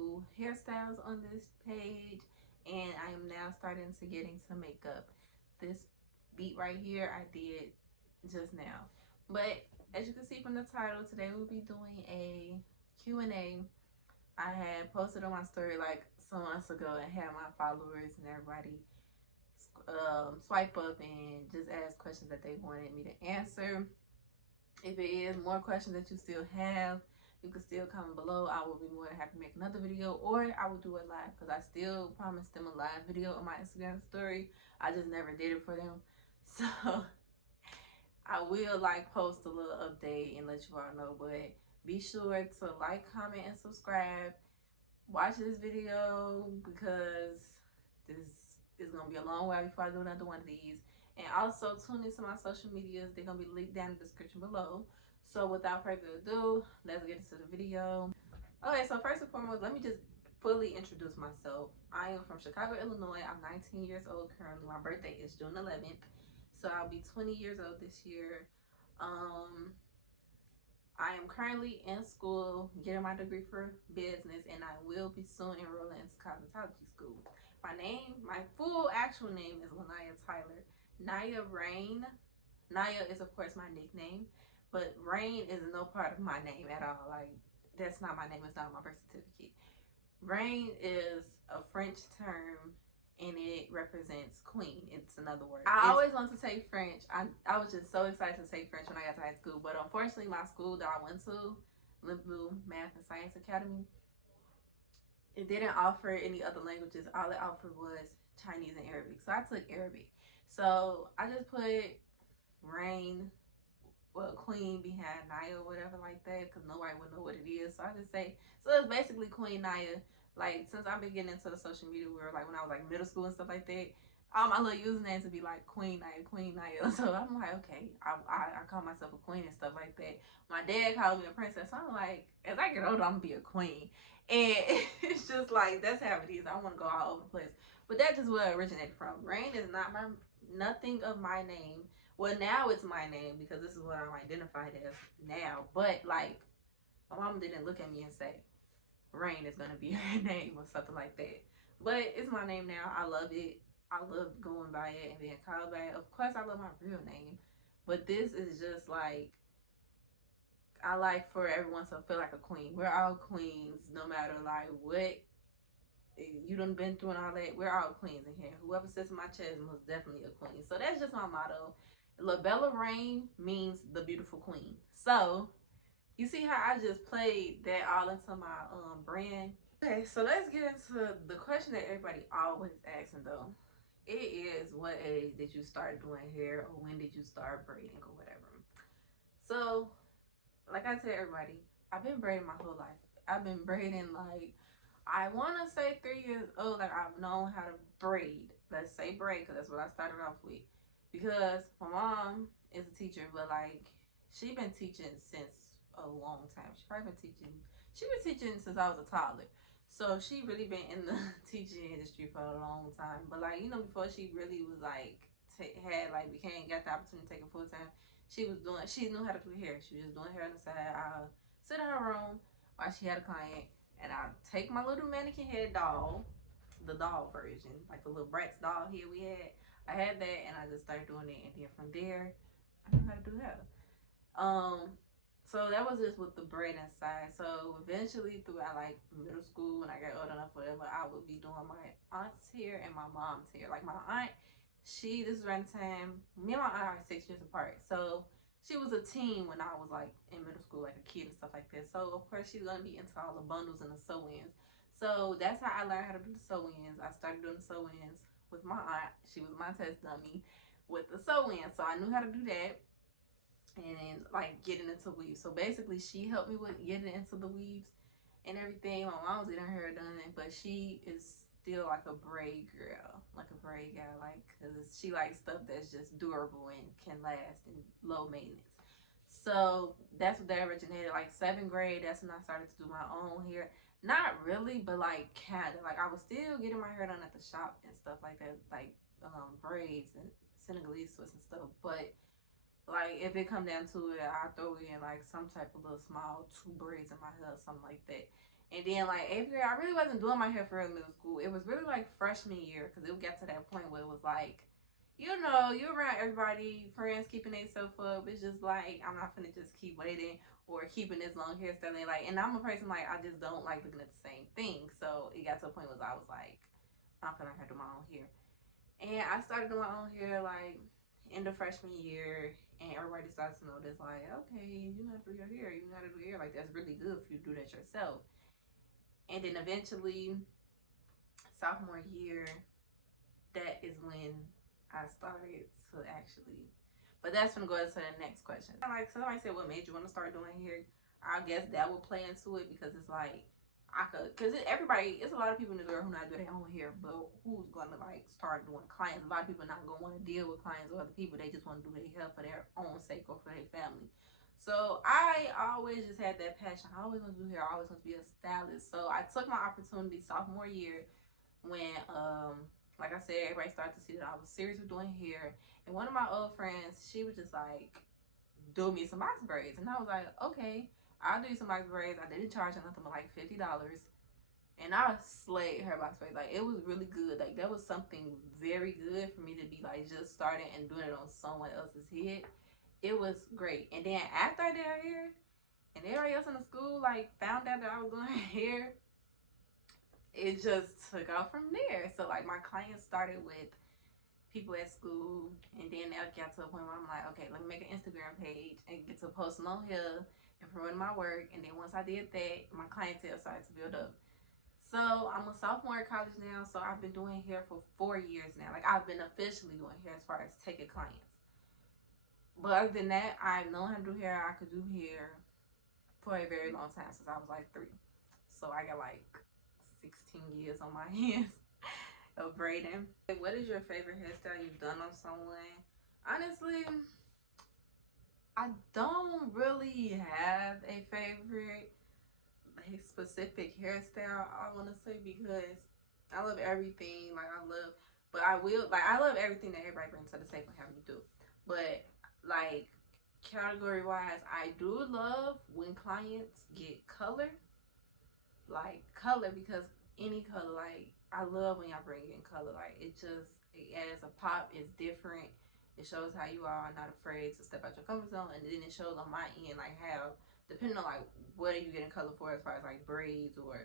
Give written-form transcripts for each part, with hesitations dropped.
do hairstyles on this page, and I am now starting to get into makeup. This beat right here I did just now. But as you can see from the title, today we'll be doing a Q&A. I had posted on my story like some months ago and had my followers and everybody swipe up and just ask questions that they wanted me to answer. If it is more questions that you still have, you can still comment below. I will be more than happy to make another video, or I will do it live, because I still promised them a live video on my Instagram story. I just never did it for them. So I will like post a little update and let you all know. But be sure to like, comment, and subscribe. Watch this video because this is gonna be a long while before I do another one of these. And also tune into my social medias. They're gonna be linked down in the description below. So without further ado, let's get into the video. Okay, so first and foremost, let me just fully introduce myself. I am from Chicago, Illinois. I'm 19 years old currently. My birthday is June 11th. So I'll be 20 years old this year. I am currently in school getting my degree for business, and I will be soon enrolling into cosmetology school. My full actual name is Lanaya Tyler. Naya Rain. Naya is of course my nickname, but Rain is no part of my name at all. Like, that's not my name. It's not on my birth certificate. Rain is a French term, and it represents queen. It's another word. I always wanted to take French. I was just so excited to take French when I got to high school, but unfortunately my school that I went to, Blue Math and Science Academy, it didn't offer any other languages. All it offered was Chinese and Arabic. So I took Arabic. So I just put Rain, well, Queen behind Naya or whatever like that, because nobody would know what it is. So I just say, so it's basically Queen Naya. Like, since I've been getting into the social media world, like when I was like middle school and stuff like that, all my little usernames would be like Queen Naya, Queen Naya. So I'm like, okay, I call myself a queen and stuff like that. My dad called me a princess. So I'm like, as I get older, I'm gonna be a queen. And it's just like, that's how it is. I want to go all over the place. But that's just where it originated from. Rain is not nothing of my name. Well, now it's my name because this is what I'm identified as now. But like, my mom didn't look at me and say, Rain is gonna be her name or something like that. But it's my name now. I love it. I love going by it and being called by it. Of course, I love my real name, but this is just like, I like for everyone to feel like a queen. We're all queens, no matter like what you done been through and all that. We're all queens in here. Whoever sits in my chest is most definitely a queen. So that's just my motto. Labella Rain means the beautiful queen. So you see how I just played that all into my brand. Okay, so let's get into the question that everybody always asking though. It is, what age did you start doing hair, or when did you start braiding or whatever? So like I tell everybody, I've been braiding my whole life. I've been braiding like, I want to say 3 years old. Like, I've known how to braid. Let's say braid, because that's what I started off with. Because my mom is a teacher, but like, she been teaching since a long time. She been teaching since I was a toddler. So she really been in the teaching industry for a long time. But like, you know, before she really was like, got the opportunity to take it full time, she knew how to do hair. She was just doing hair on the side. I'll sit in her room while she had a client, and I'll take my little mannequin head doll, the doll version, like the little Bratz doll here we had. I had that, and I just started doing it, and then from there, I knew how to do hair. So that was just with the braiding side. So eventually, throughout like middle school, when I got old enough, whatever, I would be doing my aunt's hair and my mom's hair. Like my aunt, this is around the time, me and my aunt are 6 years apart. So she was a teen when I was like in middle school, like a kid and stuff like that. So of course she's gonna be into all the bundles and the sew-ins. So that's how I learned how to do the sew-ins. I started doing the sew-ins with my aunt. She was my test dummy with the sew-ins. So I knew how to do that. And then like getting into weaves. So basically she helped me with getting into the weaves and everything. My mom was getting her hair done, but she is still like a braid girl, like a braid guy, like, because she likes stuff that's just durable and can last and low maintenance. So that's what that originated. Like 7th grade, that's when I started to do my own hair. Not really, but like kind of. Like I was still getting my hair done at the shop and stuff like that, like braids and Senegalese twists and stuff. But like, if it come down to it, I throw in like some type of little small 2 braids in my hair, something like that. And then like 8th grade, I really wasn't doing my hair for real middle school. It was really like freshman year because it would get to that point where it was like, you know, you around everybody, friends keeping themselves up. It's just like I'm not gonna just keep waiting or keeping this long hairstyle. Like, and I'm a person like I just don't like looking at the same thing. So it got to a point where I was like, I'm gonna have to do my own hair. And I started doing my own hair like in the freshman year, and everybody started to notice like, okay, you know how to do your hair, you know how to do your hair. Like that's really good if you do that yourself. And then eventually, sophomore year, that is when I started to actually. But that's gonna go into the next question. Like somebody said, what made you want to start doing hair? I guess that will play into it because it's like I could, cause everybody, it's a lot of people in this world who not do their own hair, but who's gonna like start doing clients? A lot of people not gonna want to deal with clients or other people. They just want to do their hair for their own sake or for their family. So I always just had that passion. I always want to do hair. I always want to be a stylist. So I took my opportunity sophomore year when like I said, everybody started to see that I was serious with doing hair. And one of my old friends, she was just like, do me some box braids. And I was like, okay, I'll do you some box braids. I didn't charge her nothing but like $50. And I slayed her box braids. Like it was really good. Like that was something very good for me to be like just starting and doing it on someone else's head. It was great. And then after I did her hair, and everybody else in the school like found out that I was doing her hair, it just took off from there. So like my clients started with people at school, and then it got to a point where I'm like, okay, let me make an Instagram page and get to posting on here and promoting my work. And then once I did that, my clientele started to build up. So I'm a sophomore at college now, so I've been doing hair for 4 years now. Like I've been officially doing hair as far as taking clients. But other than that, I've known how to do hair. I could do hair for a very long time since I was like 3. So I got like 16 years on my hands of braiding. What is your favorite hairstyle you've done on someone? Honestly, I don't really have a favorite specific hairstyle. I want to say because I love everything. Like I love, but I love everything that everybody brings to the table and have me do. But like category wise, I do love when clients get color, like color, because any color, like I love when y'all bring in color. Like it adds a pop. It's different. It shows how you are not afraid to step out your comfort zone, and then it shows on my end like how, depending on like what are you getting color for as far as like braids or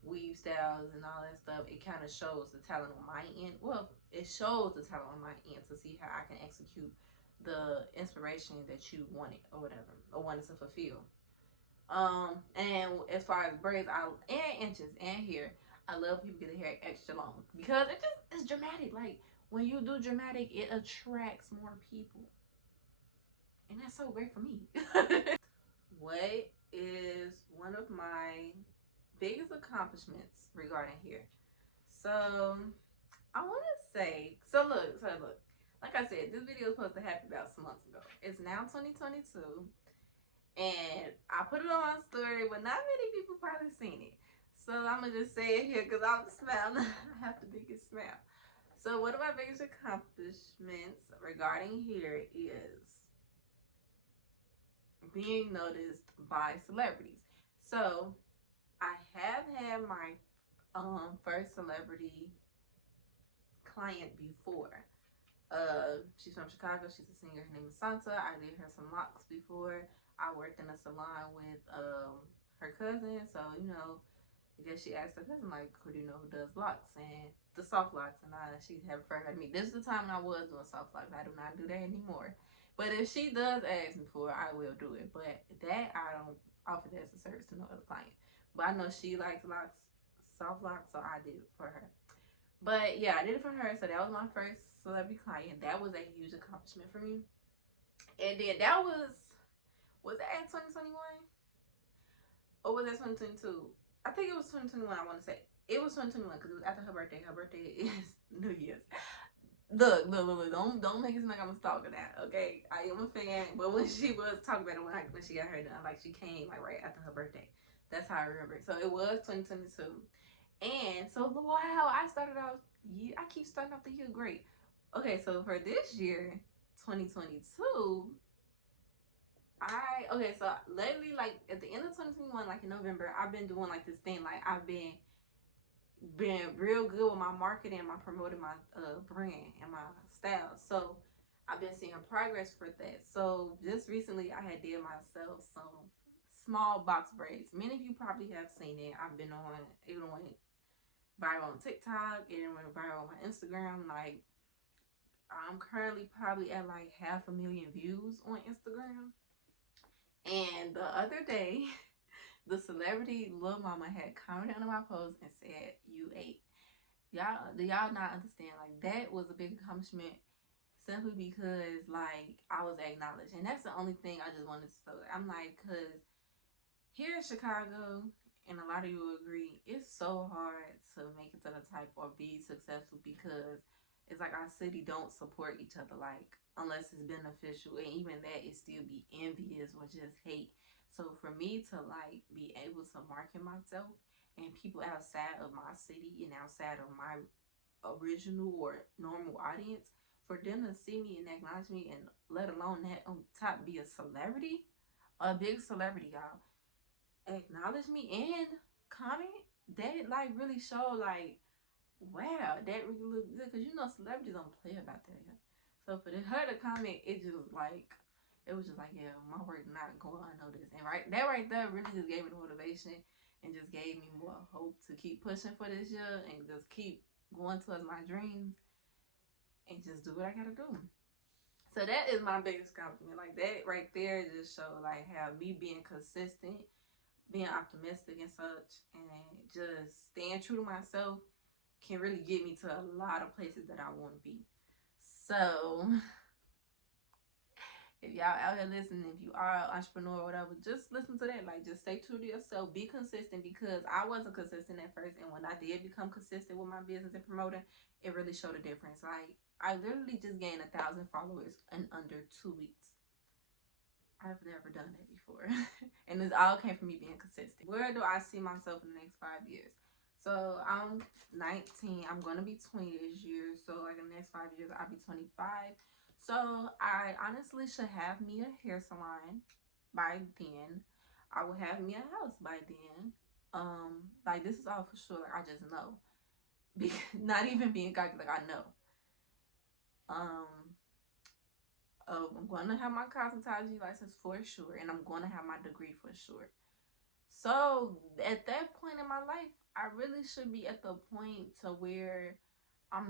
weave styles and all that stuff, it kind of shows the talent on my end. Well, it shows the talent on my end to see how I can execute the inspiration that you wanted or whatever, or wanted to fulfill. And as far as braids, and inches and hair, I love people get their hair extra long because it's dramatic. Like when you do dramatic, it attracts more people, and that's so great for me. What is one of my biggest accomplishments regarding hair? So I want to say, so look. Like I said, this video was supposed to happen about some months ago. It's now 2022. And I put it on my story, but not many people probably seen it. So I'm gonna just say it here because I'm smiling. I have the biggest smile. So one of my biggest accomplishments regarding hair is being noticed by celebrities. So I have had my first celebrity client before. She's from Chicago. She's a singer. Her name is Santa. I did her some locks before. I worked in a salon with her cousin. So, you know, I guess she asked her cousin, like, who do you know who does locks and the soft locks? And she had referred her to me. This is the time when I was doing soft locks. I do not do that anymore. But if she does ask me for it, I will do it. But that I don't offer that as a service to no other client. But I know she likes locks, soft locks, so I did it for her. But yeah, I did it for her. So that was my first celebrity client. That was a huge accomplishment for me. And then that was that 2021? Or was that 2022? I think it was 2021, I want to say. It was 2021 because it was after her birthday. Her birthday is New Year's. Look. Don't make it seem like I'm a stalker now, okay? I am a fan. But when she was talking about it, when she got her done, like she came like right after her birthday. That's how I remember it. So it was 2022. And so wow, I started off, I keep starting off the year great. Okay, so for this year, 2022, Okay, so lately, like at the end of 2021, like in November, I've been doing like this thing. Like I've been real good with my marketing, my promoting my brand and my style. So I've been seeing progress for that. So just recently, I had did myself some small box braids. Many of you probably have seen it. I've been on it went viral on TikTok. It went viral on my Instagram. Like I'm currently probably at like 500,000 views on Instagram. And the other day, the celebrity Lil Mama had commented on my post and said, "You ate." Y'all, do y'all not understand? Like that was a big accomplishment simply because like I was acknowledged, and that's the only thing I just wanted to say. I'm like, cause here in Chicago, and a lot of you will agree, it's so hard to make it to the type or be successful because it's like our city don't support each other, like unless it's beneficial, and even that is still be envious or just hate. So for me to like be able to market myself and people outside of my city and outside of my original or normal audience, for them to see me and acknowledge me, and let alone that on top be a celebrity, a big celebrity, y'all, acknowledge me and comment, that like really show like, wow, that really look good, because you know celebrities don't play about that. Yeah. So for her to comment, it was just like, yeah, my work not going unnoticed, and right there really just gave me the motivation and just gave me more hope to keep pushing for this year and just keep going towards my dreams and just do what I gotta do. So that is my biggest compliment. Like that right there just show like how me being consistent, being optimistic and such, and just staying true to myself can really get me to a lot of places that I want to be. So if y'all out here listening, if you are an entrepreneur or whatever, just listen to that. Like, just stay true to yourself. Be consistent, because I wasn't consistent at first, and when I did become consistent with my business and promoting, it really showed a difference. Like, I literally just gained 1,000 followers in under 2 weeks. I've never done that before. And this all came from me being consistent. Where do I see myself in the next 5 years? So I'm 19. I'm going to be 20 this year. So like in the next 5 years, I'll be 25. So I honestly should have me a hair salon by then. I will have me a house by then. Like this is all for sure. Like I just know. Not even being cocky, like I know. Um, I'm going to have my cosmetology license for sure, and I'm going to have my degree for sure. So at that point in my life, I really should be at the point to where I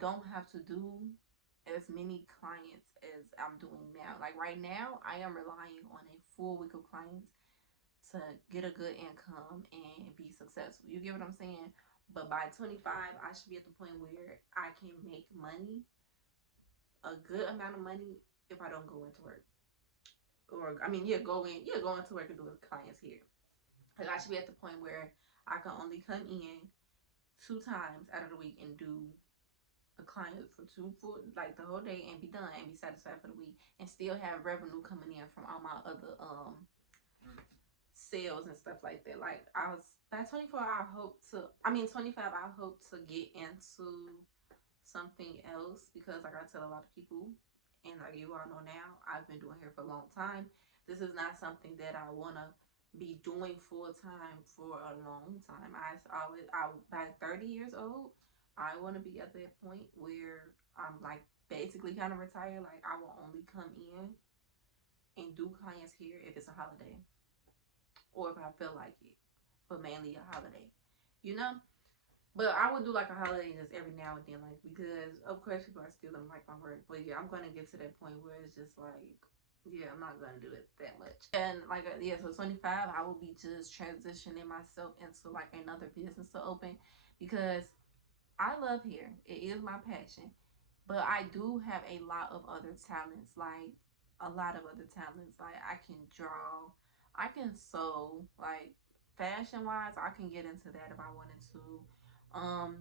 don't have to do as many clients as I'm doing now. Like right now, I am relying on a full week of clients to get a good income and be successful. You get what I'm saying? But by 25, I should be at the point where I can make money, a good amount of money, if I don't go into work. Or I mean, go into work and do with clients here. Like I should be at the point where I can only come in 2 times out of the week and do a client for like the whole day and be done and be satisfied for the week, and still have revenue coming in from all my other sales and stuff like that. Like I was by 24, I mean 25, I hope to get into something else, because like I tell a lot of people, and like you all know now, I've been doing hair for a long time. This is not something that I want to be doing full time for a long time. I by 30 years old, I want to be at that point where I'm like basically kind of retired. Like I will only come in and do clients here if it's a holiday, or if I feel like it, but mainly a holiday, you know. But I would do like a holiday just every now and then, like, because of course people are still gonna like my work. But yeah, I'm gonna get to that point where it's just like, yeah, I'm not gonna do it that much. And like, yeah, so 25, I will be just transitioning myself into like another business to open, because I love hair. It is my passion. But I do have a lot of other talents, like a lot of other talents. Like I can draw, I can sew, like fashion wise, I can get into that if I wanted to. Um,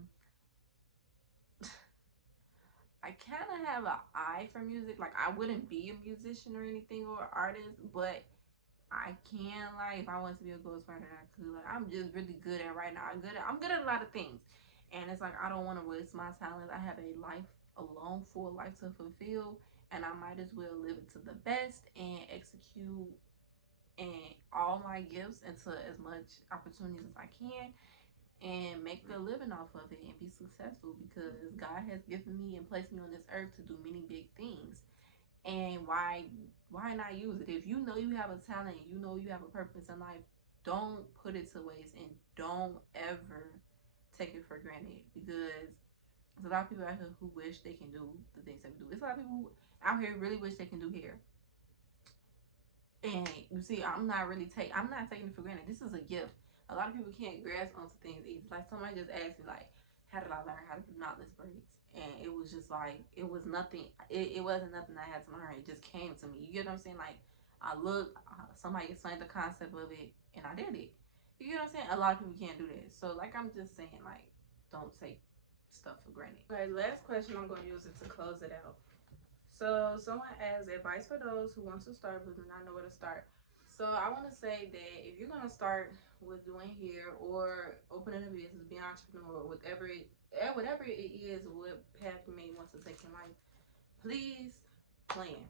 I kind of have an eye for music. Like I wouldn't be a musician or anything or an artist, but I can, like, if I want to be a ghostwriter, I could. Like I'm just really good at right now. I'm good at a lot of things, and it's like I don't want to waste my talent. I have a long full life to fulfill, and I might as well live it to the best and execute and all my gifts into as much opportunities as I can and make a living off of it and be successful, because God has given me and placed me on this earth to do many big things. And why not use it? If you know you have a talent, you know you have a purpose in life, don't put it to waste, and don't ever take it for granted, because there's a lot of people out here who wish they can do the things that we do. There's a lot of people out here really wish they can do hair. And you see, I'm not taking it for granted. This is a gift. A lot of people can't grasp onto things easy. Like somebody just asked me, like, how did I learn how to do knotless braids? And it was just like, it was nothing. It wasn't nothing I had to learn. It just came to me. You get what I'm saying? Like, I looked, somebody explained the concept of it, and I did it. You get what I'm saying? A lot of people can't do that. So, like, I'm just saying, like, don't take stuff for granted. Okay, last question. I'm going to use it to close it out. So someone asks advice for those who want to start but do not know where to start. So I want to say that if you're gonna start with doing hair or opening a business, be an entrepreneur, whatever it is, what path you may want to take in life, please plan.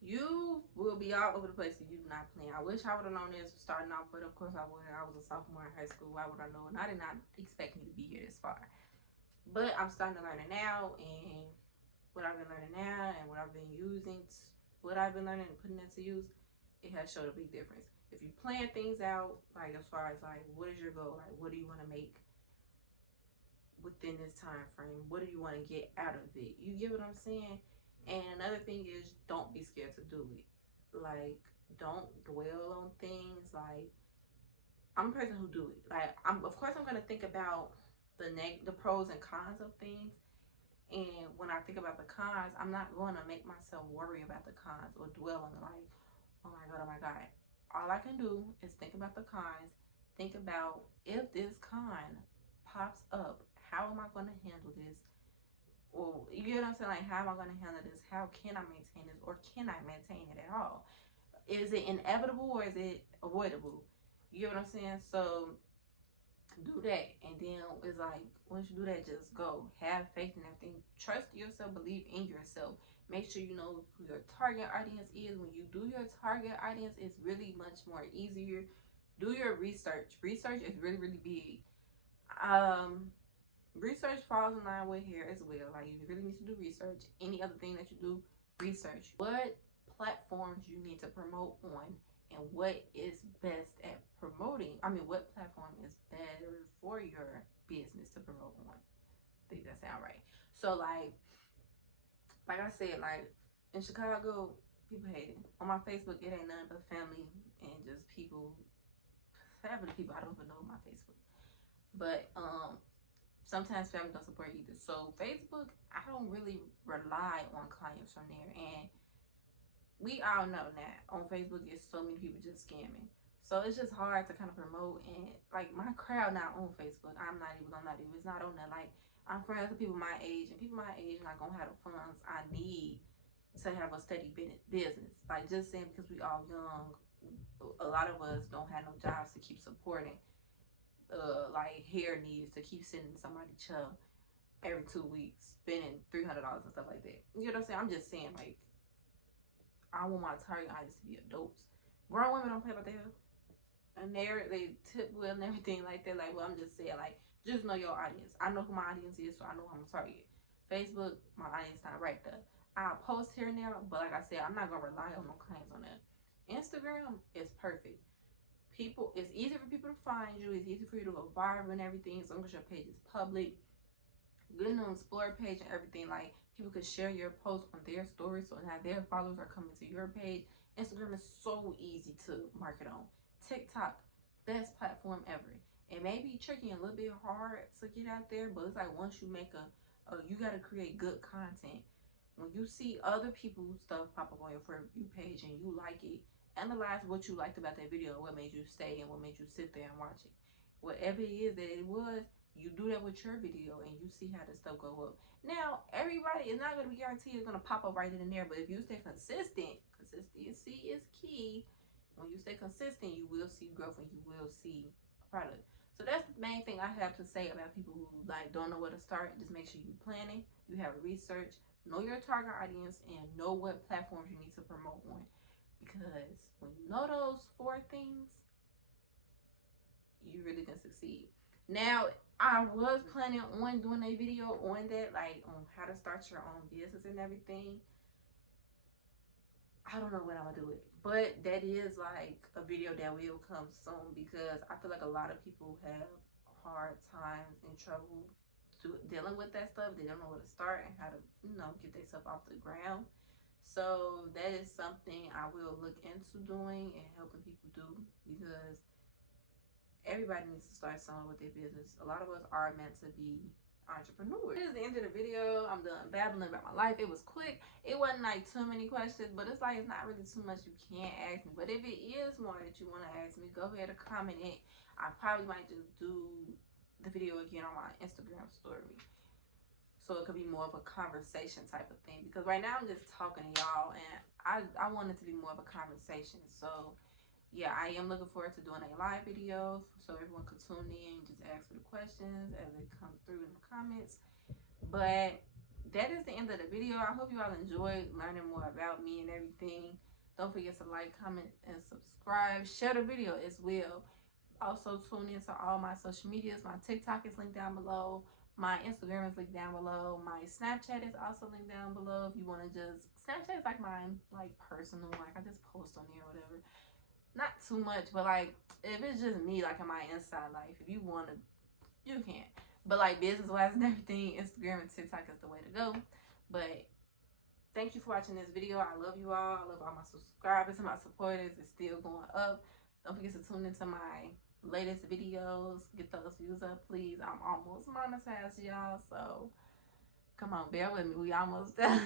You will be all over the place if you do not plan. I wish I would have known this starting off, but of course I wouldn't. I was a sophomore in high school. Why would I know? And I did not expect me to be here this far. But I'm starting to learn it now, and what I've been learning now and what I've been using, what I've been learning and putting into use, it has showed a big difference. If you plan things out, like as far as like, what is your goal? Like, what do you want to make within this time frame? What do you want to get out of it? You get what I'm saying? And another thing is, don't be scared to do it. Like, don't dwell on things. Like, I'm a person who do it. Like, of course I'm gonna think about the pros and cons of things. And when I think about the cons, I'm not going to make myself worry about the cons or dwell on it like, oh my God, oh my God. All I can do is think about the cons. Think about, if this con pops up, how am I going to handle this? Or, you know what I'm saying? Like, how am I going to handle this? How can I maintain this? Or can I maintain it at all? Is it inevitable or is it avoidable? You know what I'm saying? So do that, and then it's like, once you do that, just go, have faith in everything, trust yourself, believe in yourself, make sure you know who your target audience is. When you do your target audience, it's really much more easier. Do your research. Research is really, really big. Research falls in line with hair as well. Like, you really need to do research. Any other thing that you do, research what platforms you need to promote on, and what is best at promoting. I mean, what platform is better for your business to promote on. I think that sound right. So like I said, like in Chicago, people hate it. On my Facebook, it ain't nothing but family and just people. Half of the people I don't even know on my Facebook. But sometimes family don't support either. So Facebook, I don't really rely on clients from there. And we all know that on Facebook, there's so many people just scamming. So it's just hard to kind of promote, and like my crowd not on Facebook. I'm not even, it's not on there. Like, I'm friends with people my age, and people my age not gonna have the funds I need to have a steady business. Like, just saying, because we all young, a lot of us don't have no jobs to keep supporting like hair needs to keep sending somebody chill every 2 weeks, spending $300 and stuff like that. You know what I'm saying? I'm just saying, like, I want my target audience to be adults. Grown women don't play about their hair, and they tip well and everything like that. Like, well, I'm just saying, like, just know your audience. I know who my audience is, so I know who I'm target. Facebook, my audience not right there. I'll post here and there, but like I said, I'm not gonna rely on no clients on that. Instagram is perfect. People, it's easy for people to find you. It's easy for you to go viral and everything, as long as your page is public. Good on explore page and everything. Like, people could share your post on their stories, so now their followers are coming to your page. Instagram is so easy to market on. TikTok, best platform ever. It may be tricky and a little bit hard to get out there, but it's like, once you make you got to create good content. When you see other people's stuff pop up on your For You page and you like it, analyze what you liked about that video, what made you stay, and what made you sit there and watch it. Whatever it is that it was, you do that with your video, and you see how this stuff go up. Now, everybody is not going to be guaranteed it's going to pop up right in there, but if you stay consistent, consistency is key. When you stay consistent, you will see growth and you will see a product. So that's the main thing I have to say about people who like don't know where to start. Just make sure you planning, you have research, know your target audience, and know what platforms you need to promote on. Because when you know those 4 things, you really can succeed. Now, I was planning on doing a video on that, like on how to start your own business and everything. I don't know when I'm gonna do it, but that is like a video that will come soon, because I feel like a lot of people have hard times and trouble dealing with that stuff. They don't know where to start and how to, get themselves off the ground. So that is something I will look into doing and helping people do, because everybody needs to start somewhere with their business. A lot of us are meant to be entrepreneurs. This is the end of the video. I'm done babbling about my life. It was quick. It wasn't like too many questions, but it's like it's not really too much you can't ask me. But if it is more that you want to ask me, go ahead and comment it. I probably might just do the video again on my Instagram story, so it could be more of a conversation type of thing, because right now I'm just talking to y'all, and I want it to be more of a conversation. So yeah, I am looking forward to doing a live video so everyone could tune in and just ask for the questions as they come through in the comments. But that is the end of the video. I hope you all enjoyed learning more about me and everything. Don't forget to like, comment, and subscribe. Share the video as well. Also tune in to all my social medias. My TikTok is linked down below. My Instagram is linked down below. My Snapchat is also linked down below. If you want to just, Snapchat is like mine, like personal. Like I just post on there or whatever. Not too much, but like if it's just me, like in my inside life, if you want to, you can. But like business wise and everything, Instagram and TikTok is the way to go. But thank you for watching this video. I love you all. I love all my subscribers and my supporters. It's still going up. Don't forget to tune into my latest videos. Get those views up, please. I'm almost monetized, y'all. So come on, bear with me. We almost done.